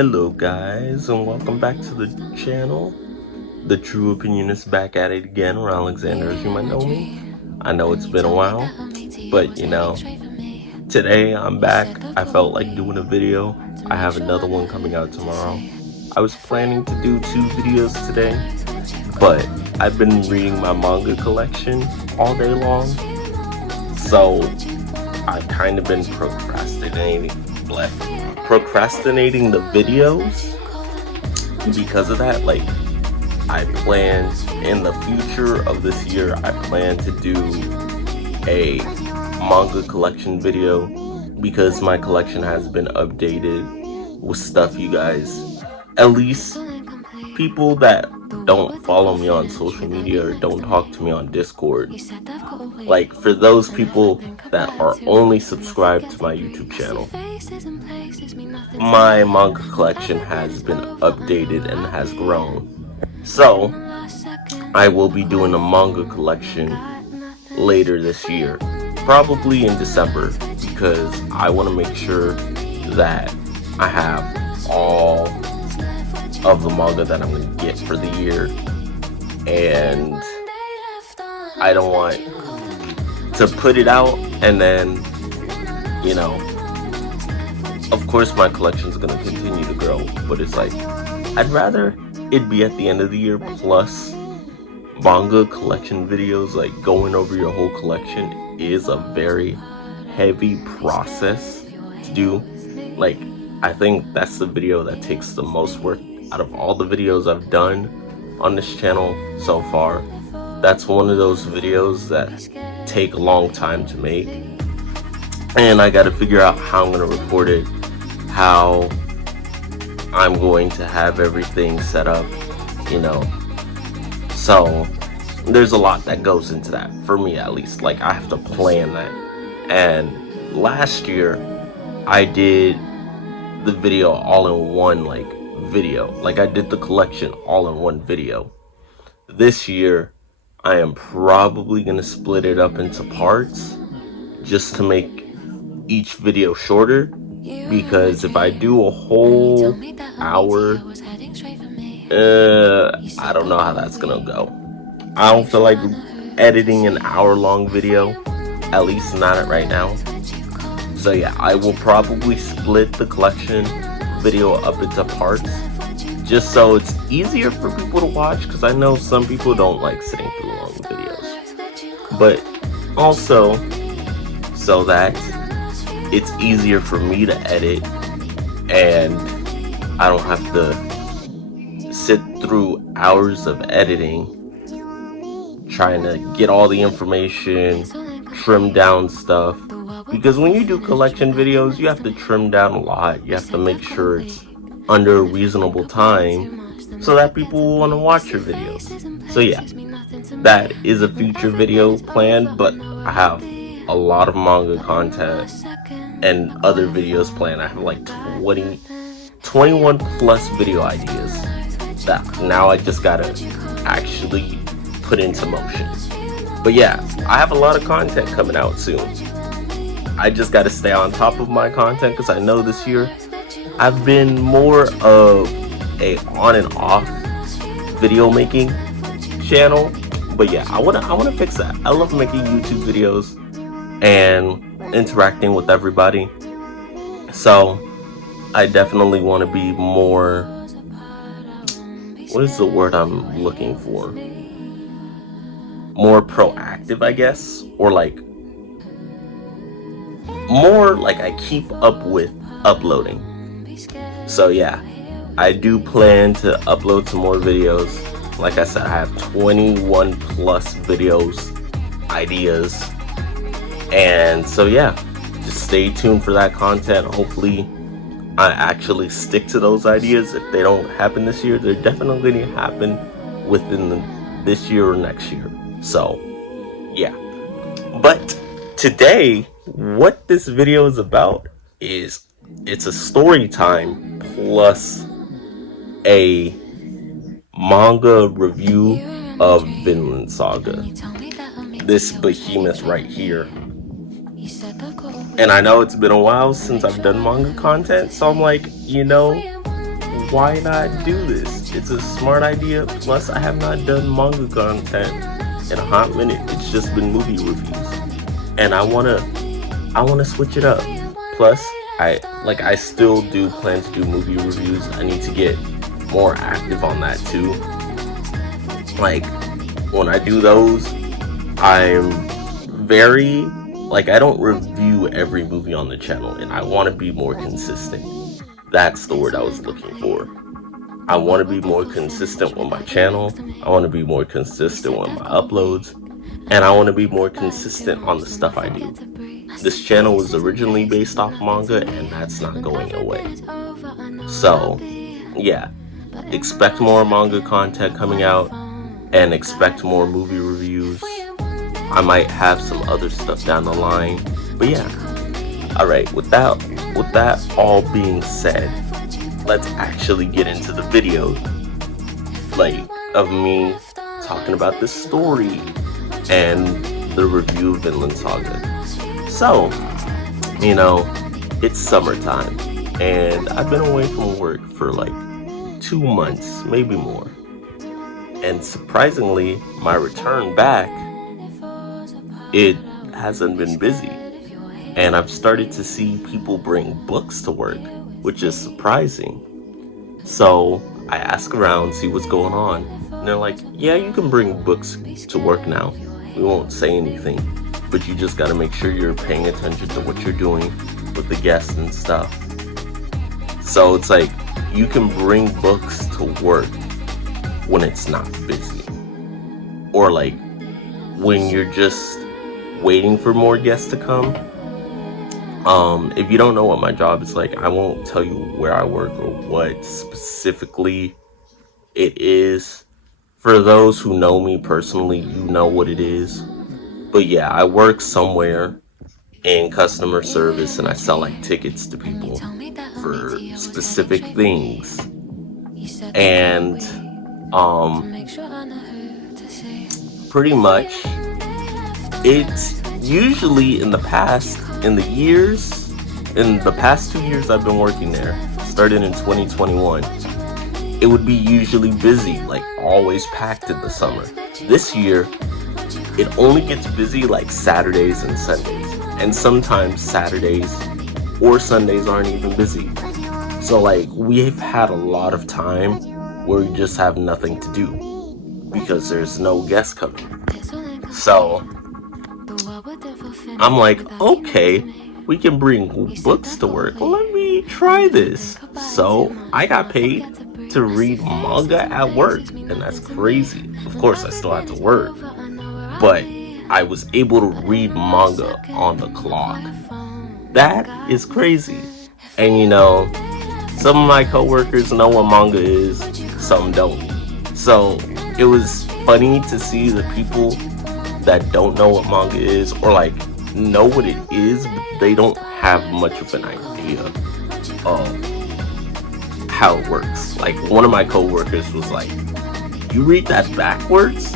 Hello guys, and welcome back to the channel. The True Opinionist back at it again, or Alexander as you might know me. I know it's been a while, but today I'm back. I felt like doing a video. I have another one coming out tomorrow. I was planning to do 2 videos today, but I've been reading my manga collection all day long, so I've kind of been procrastinating the videos. Because of that, I planned in the future of this year, I plan to do a manga collection video because my collection has been updated with stuff you guys, at least people that don't follow me on social media or don't talk to me on Discord, for those people that are only subscribed to my YouTube channel, my manga collection has been updated and has grown. So I will be doing a manga collection later this year, probably in December, because I want to make sure that I have all of the manga that I'm going to get for the year, and I don't want to put it out and then, of course my collection's going to continue to grow, but it's I'd rather it be at the end of the year plus manga collection videos. Going over your whole collection is a very heavy process to do. I think that's the video that takes the most work out of all the videos I've done on this channel so far. That's one of those videos that take a long time to make, and I gotta figure out how I'm gonna record it, how I'm going to have everything set up, so there's a lot that goes into that, for me at least. I have to plan that. And last year I did the video all in one video, I did the collection all in one video. This year I am probably gonna split it up into parts just to make each video shorter, because if I do a whole hour, I don't know how that's gonna go. I don't feel like editing an hour-long video, at least not right now. So yeah, I will probably split the collection video up into parts, just so it's easier for people to watch, because I know some people don't like sitting through long videos, but also so that it's easier for me to edit and I don't have to sit through hours of editing trying to get all the information, trim down stuff, because when you do collection videos you have to trim down a lot. You have to make sure it's under a reasonable time so that people will want to watch your videos. So yeah, that is a future video planned, but I have a lot of manga content and other videos planned. I have 21 plus video ideas that now I just gotta actually put into motion. But yeah, I have a lot of content coming out soon. I just gotta stay on top of my content, because I know this year I've been more of a on and off video making channel. But yeah, I wanna fix that. I love making YouTube videos and interacting with everybody, so I definitely want to be more, what is the word I'm looking for, more proactive, I guess, or more I keep up with uploading. So yeah, I do plan to upload some more videos. Like I said, I have 21 plus videos ideas, and so yeah, just stay tuned for that content. Hopefully I actually stick to those ideas. If they don't happen this year, they're definitely going to happen within this year or next year. So yeah, but today what this video is about is, it's a story time plus a manga review of Vinland Saga, this behemoth right here. And I know it's been a while since I've done manga content, so I'm why not do this? It's a smart idea. Plus, I have not done manga content in a hot minute. It's just been movie reviews, and I wanna switch it up. Plus, I still do plan to do movie reviews. I need to get more active on that too. Like, when I do those, I'm very, I don't review every movie on the channel, and I want to be more consistent. That's the word I was looking for. I want to be more consistent with my channel. I want to be more consistent with my uploads, and I want to be more consistent on the stuff I do. This channel was originally based off manga, and that's not going away. So, yeah, expect more manga content coming out, and expect more movie reviews. I might have some other stuff down the line, but yeah. Alright, with that all being said, let's actually get into the video, of me talking about this story and the review of Vinland Saga. So, it's summertime, and I've been away from work for 2 months, maybe more. And surprisingly, my return back, it hasn't been busy. And I've started to see people bring books to work, which is surprising. So I ask around, see what's going on. And they're like, yeah, you can bring books to work now. We won't say anything, but you just gotta make sure you're paying attention to what you're doing with the guests and stuff. So it's you can bring books to work when it's not busy, or when you're just waiting for more guests to come. If you don't know what my job is I won't tell you where I work or what specifically it is. For those who know me personally, you know what it is. But yeah, I work somewhere in customer service, and I sell tickets to people for specific things. And pretty much, it's usually in the past 2 years I've been working there, started in 2021, it would be usually busy, always packed in the summer. This year, it only gets busy Saturdays and Sundays, and sometimes Saturdays or Sundays aren't even busy. So we've had a lot of time where we just have nothing to do because there's no guests coming. So I'm okay, we can bring books to work. Let me try this. So I got paid to read manga at work, and that's crazy. Of course, I still had to work, but I was able to read manga on the clock. That is crazy. And some of my coworkers know what manga is, some don't. So it was funny to see the people that don't know what manga is, or know what it is, but they don't have much of an idea of how it works. One of my coworkers was you read that backwards?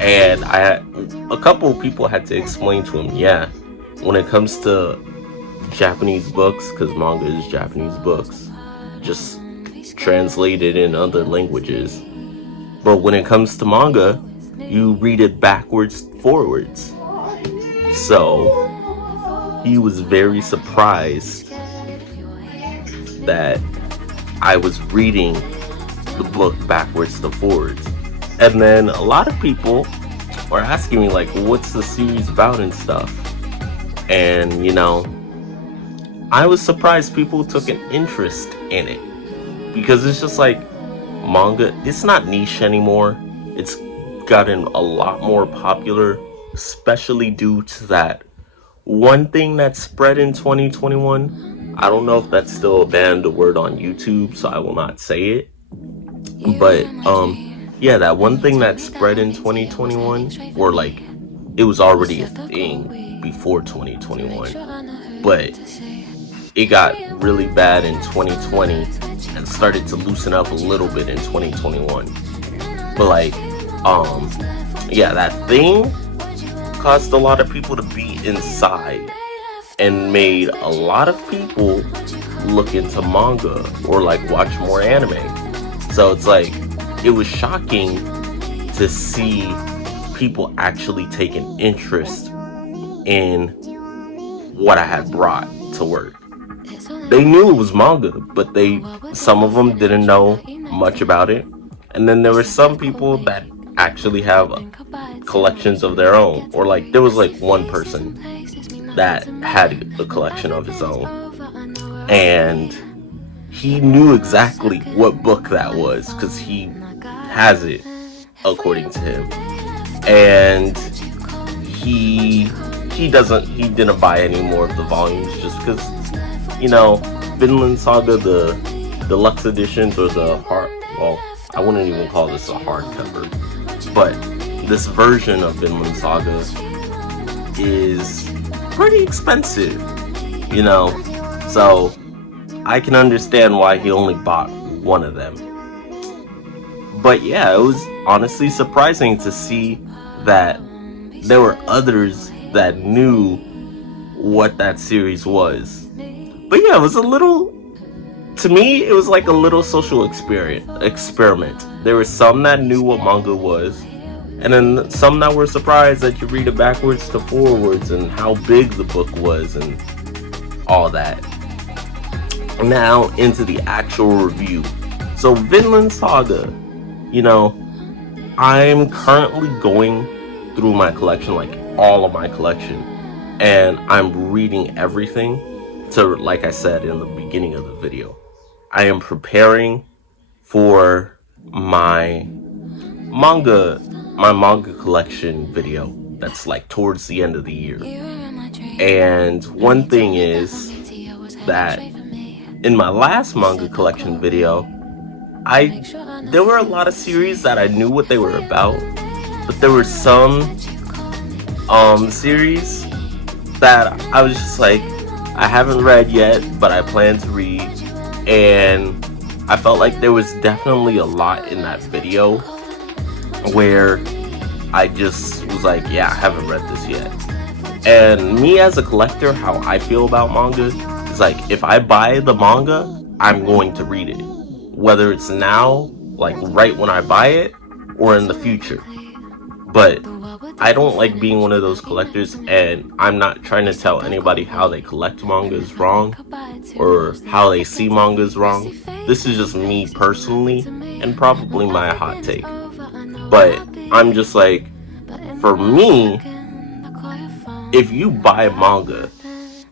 And a couple of people had to explain to him, yeah, when it comes to Japanese books, because manga is Japanese books, just translated in other languages. But when it comes to manga, you read it backwards, forwards. So he was very surprised that I was reading the book backwards to forwards. And then a lot of people were asking me what's the series about and stuff. And I was surprised people took an interest in it, because it's just manga, it's not niche anymore. It's gotten a lot more popular, especially due to that one thing that spread in 2021. I don't know if that's still a banned word on YouTube, so I will not say it. But yeah, that one thing that spread in 2021, or it was already a thing before 2021, but it got really bad in 2020 and started to loosen up a little bit in 2021. But yeah, that thing caused a lot of people to be inside and made a lot of people look into manga or like watch more anime. So it's like, it was shocking to see people actually take an interest in what I had brought to work. They knew it was manga, but some of them didn't know much about it. And then there were some people that actually have collections of their own, or like there was like one person that had a collection of his own, and he knew exactly what book that was because he has it according to him. And he didn't buy any more of the volumes just because, you know, Vinland Saga, the deluxe editions, or the I wouldn't even call this a hardcover, but this version of Vinland Saga is pretty expensive, you know, so I can understand why he only bought one of them. But yeah, it was honestly surprising to see that there were others that knew what that series was. But yeah, it was to me, it was like a little social experiment. There were some that knew what manga was, and then some that were surprised that you read it backwards to forwards and how big the book was and all that. Now into the actual review. So Vinland Saga, you know, I'm currently going through my collection, like all of my collection, and I'm reading everything to, like I said in the beginning of the video, I am preparing for my manga collection video that's like towards the end of the year. And one thing is that in my last manga collection video, there were a lot of series that I knew what they were about, but there were some series that I was just like, I haven't read yet, but I plan to read. And I felt like there was definitely a lot in that video where I just was like, yeah, I haven't read this yet. And me as a collector, how I feel about manga is like, if I buy the manga, I'm going to read it. Whether it's now, like right when I buy it, or in the future. But I don't like being one of those collectors, and I'm not trying to tell anybody how they collect manga is wrong, or how they see manga is wrong. This is just me personally, and probably my hot take. But I'm just like, for me, if you buy manga,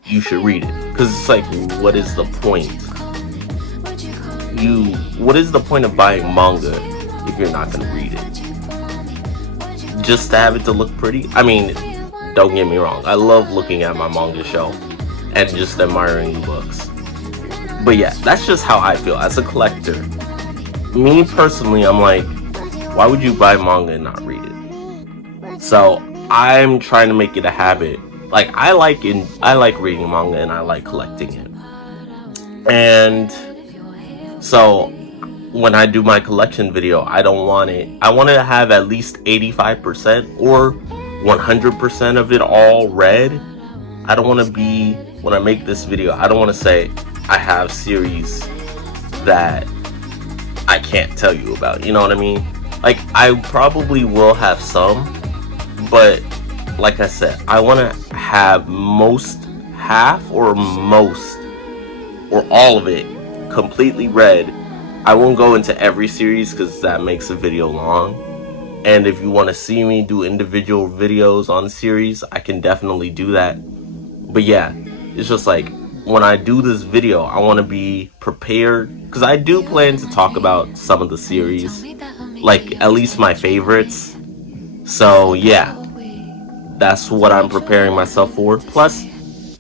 you should read it. Because it's like, what is the point? What is the point of buying manga if you're not going to read it? Just to have it to look pretty? I mean, don't get me wrong, I love looking at my manga shelf and just admiring the books. But yeah, that's just how I feel as a collector. Me personally, I'm like, why would you buy manga and not read it? So I'm trying to make it a habit. Like, I like reading manga and I like collecting it. And so when I do my collection video, I want to have at least 85% or 100% of it all read. I don't want to be, when I make this video, I don't want to say I have series that I can't tell you about, you know what I mean? Like, I probably will have some, but like I said, I want to have half or all of it completely read. I won't go into every series because that makes the video long. And if you want to see me do individual videos on the series, I can definitely do that. But yeah, it's just like, when I do this video, I want to be prepared, because I do plan to talk about some of the series, like at least my favorites. So yeah, that's what I'm preparing myself for. Plus,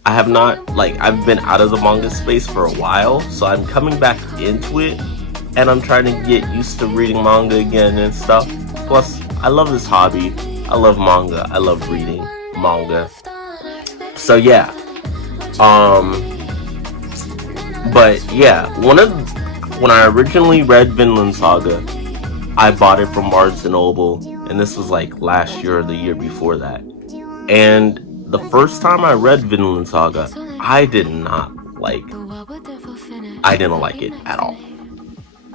I have not, like, I've been out of the manga space for a while, so I'm coming back into it, and I'm trying to get used to reading manga again and stuff. Plus, I love this hobby. I love manga. I love reading manga. So yeah. But yeah, when I originally read Vinland Saga, I bought it from Barnes & Noble, and this was like last year or the year before that. And the first time I read Vinland Saga, I did not like I didn't like it at all.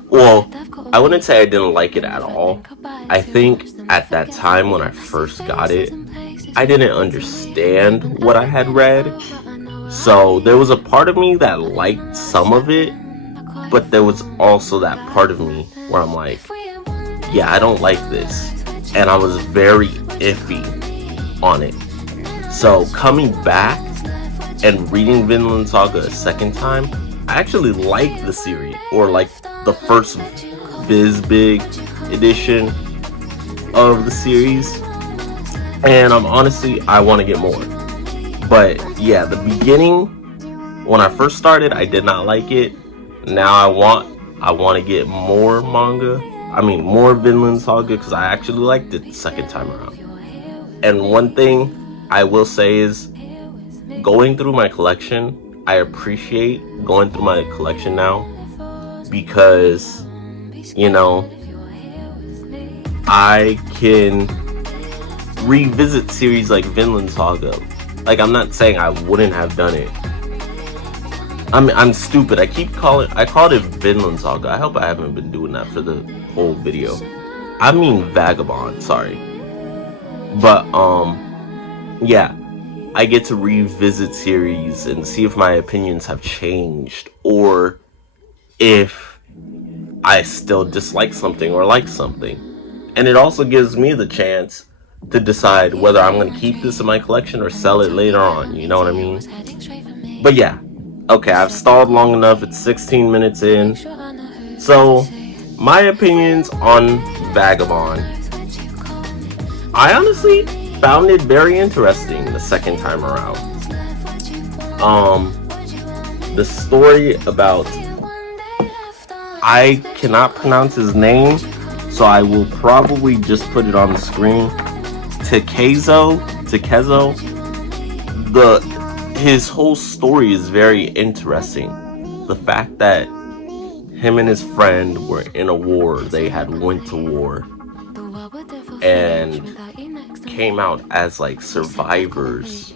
Well, I wouldn't say I didn't like it at all. I think at that time when I first got it, I didn't understand what I had read. So there was a part of me that liked some of it, but there was also that part of me where I'm like, yeah, I don't like this. And I was very iffy on it. So coming back and reading Vinland Saga a second time, I actually like the series, or like the first Big edition of the series. And I want to get more. But yeah, the beginning, when I first started, I did not like it. Now I want to get more manga. More Vinland Saga, because I actually liked it the second time around. And one thing I will say is, going through my collection, I appreciate going through my collection now, because, I can revisit series like Vinland Saga. Like, I'm not saying I wouldn't have done it. I'm stupid. I called it Vinland Saga. I hope I haven't been doing that for the whole video. I mean Vagabond, sorry. But, yeah. I get to revisit series and see if my opinions have changed, or if I still dislike something or like something. And it also gives me the chance to decide whether I'm going to keep this in my collection or sell it later on, you know what I mean? But yeah, okay, I've stalled long enough. It's 16 minutes in. So, my opinions on Vagabond. I honestly found it very interesting the second time around. The story about, I cannot pronounce his name, so I will probably just put it on the screen. Takezo. His whole story is very interesting. The fact that him and his friend were in a war, they had went to war, and came out as like survivors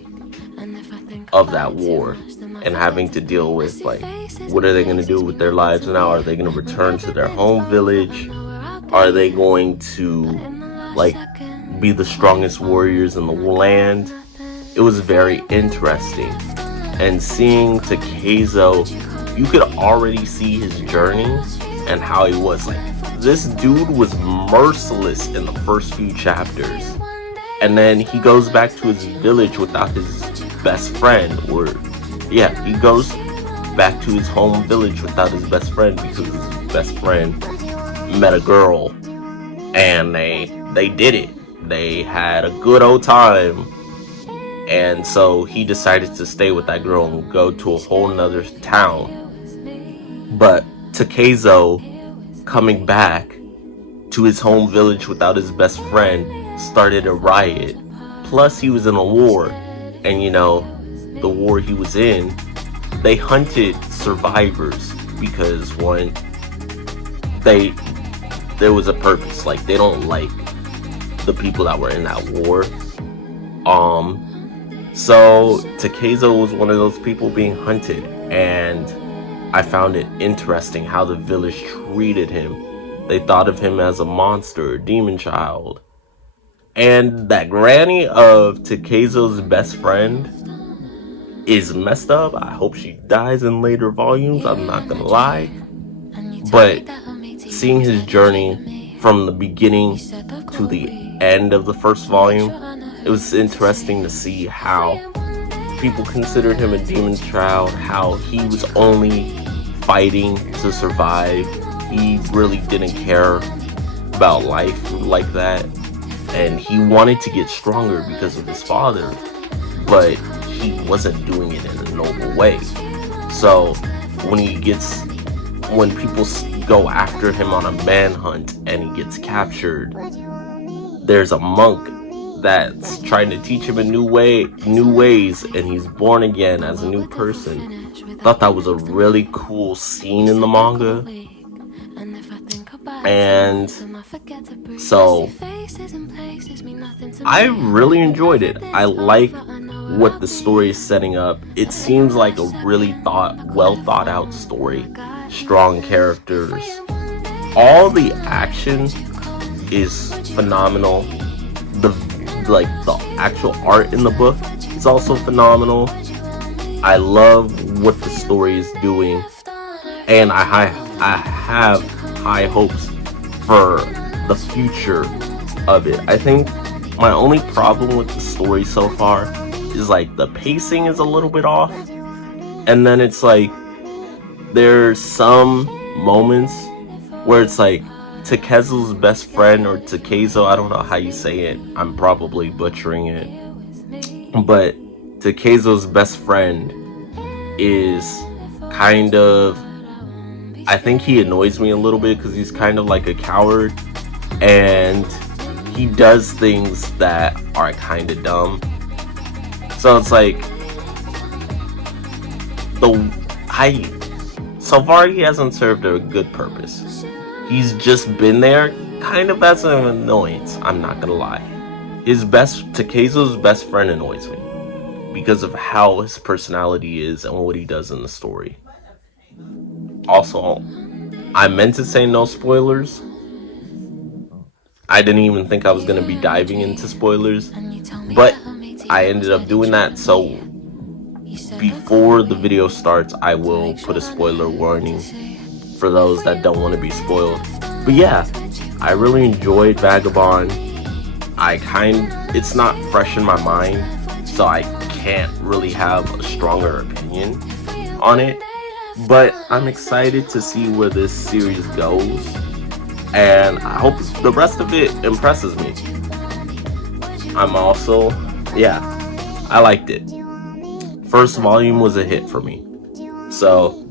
of that war, and having to deal with like, what are they going to do with their lives now? Are they going to return to their home village? Are they going to like be the strongest warriors in the land? It was very interesting. And seeing Takezo, you could already see his journey and how he was like, this dude was merciless in the first few chapters, and then he goes back to his village without his best friend, he goes back to his home village without his best friend, because his best friend met a girl, and they did it. They had a good old time, and so he decided to stay with that girl and go to a whole nother town. But Takezo coming back to his home village without his best friend started a riot. Plus he was in a war, and the war he was in, they hunted survivors, because one, there was a purpose. Like, they don't like the people that were in that war. So Takezo was one of those people being hunted, and I found it interesting how the village treated him. They thought of him as a monster, a demon child. And that granny of Takezo's best friend is messed up. I hope she dies in later volumes, I'm not gonna lie. But seeing his journey from the beginning to the end of the first volume, it was interesting to see how people considered him a demon child, how he was only fighting to survive. He really didn't care about life like that, and he wanted to get stronger because of his father, but he wasn't doing it in a noble way. So when people go after him on a manhunt and he gets captured, there's a monk that's trying to teach him new ways, and he's born again as a new person. Thought that was a really cool scene in the manga. And so I really enjoyed it. I like what the story is setting up. It seems like a really well thought out story. Strong characters. All the action is phenomenal. The actual art in the book is also phenomenal. I love what the story is doing, and I have high hopes for the future of it. I think my only problem with the story so far is like the pacing is a little bit off, and then it's like there's some moments where it's like Takezo's best friend, or Takezo, I don't know how you say it, I'm probably butchering it, but Takezo's best friend is kind of, I think he annoys me a little bit because he's kind of like a coward, and he does things that are kind of dumb. So it's like, so far he hasn't served a good purpose. He's just been there kind of as an annoyance, I'm not gonna lie. Takezo's best friend annoys me because of how his personality is and what he does in the story. Also, I meant to say no spoilers. I didn't even think I was going to be diving into spoilers, but I ended up doing that, so before the video starts, I will put a spoiler warning for those that don't want to be spoiled. But yeah, I really enjoyed Vagabond. It's not fresh in my mind, so I can't really have a stronger opinion on it, but I'm excited to see where this series goes, and I hope the rest of it impresses me. I liked it. First volume was a hit for me, so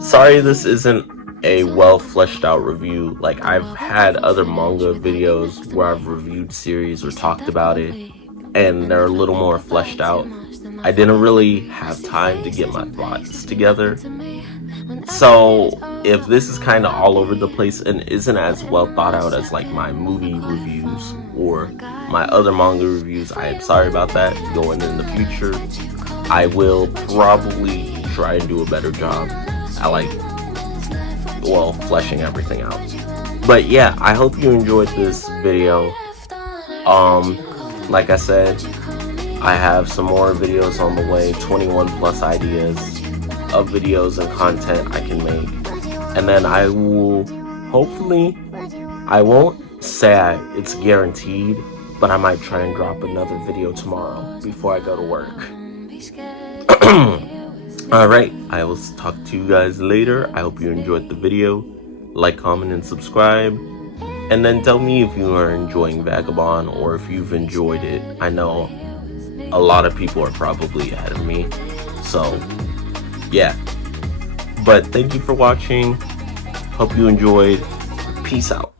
sorry this isn't a well fleshed out review. Like, I've had other manga videos where I've reviewed series or talked about it, and they're a little more fleshed out. I didn't really have time to get my thoughts together. So if this is kind of all over the place and isn't as well thought out as like my movie reviews or my other manga reviews, I am sorry about that. Going in the future, I will probably try and do a better job at fleshing everything out. But yeah, I hope you enjoyed this video. Like I said, I have some more videos on the way, 21 plus ideas of videos and content I can make. And then I will, hopefully, I won't say it's guaranteed, but I might try and drop another video tomorrow before I go to work. Alright, I will talk to you guys later. I hope you enjoyed the video. Like, comment, and subscribe. And then tell me if you are enjoying Vagabond or if you've enjoyed it. I know a lot of people are probably ahead of me, so yeah. But thank you for watching. Hope you enjoyed. Peace out.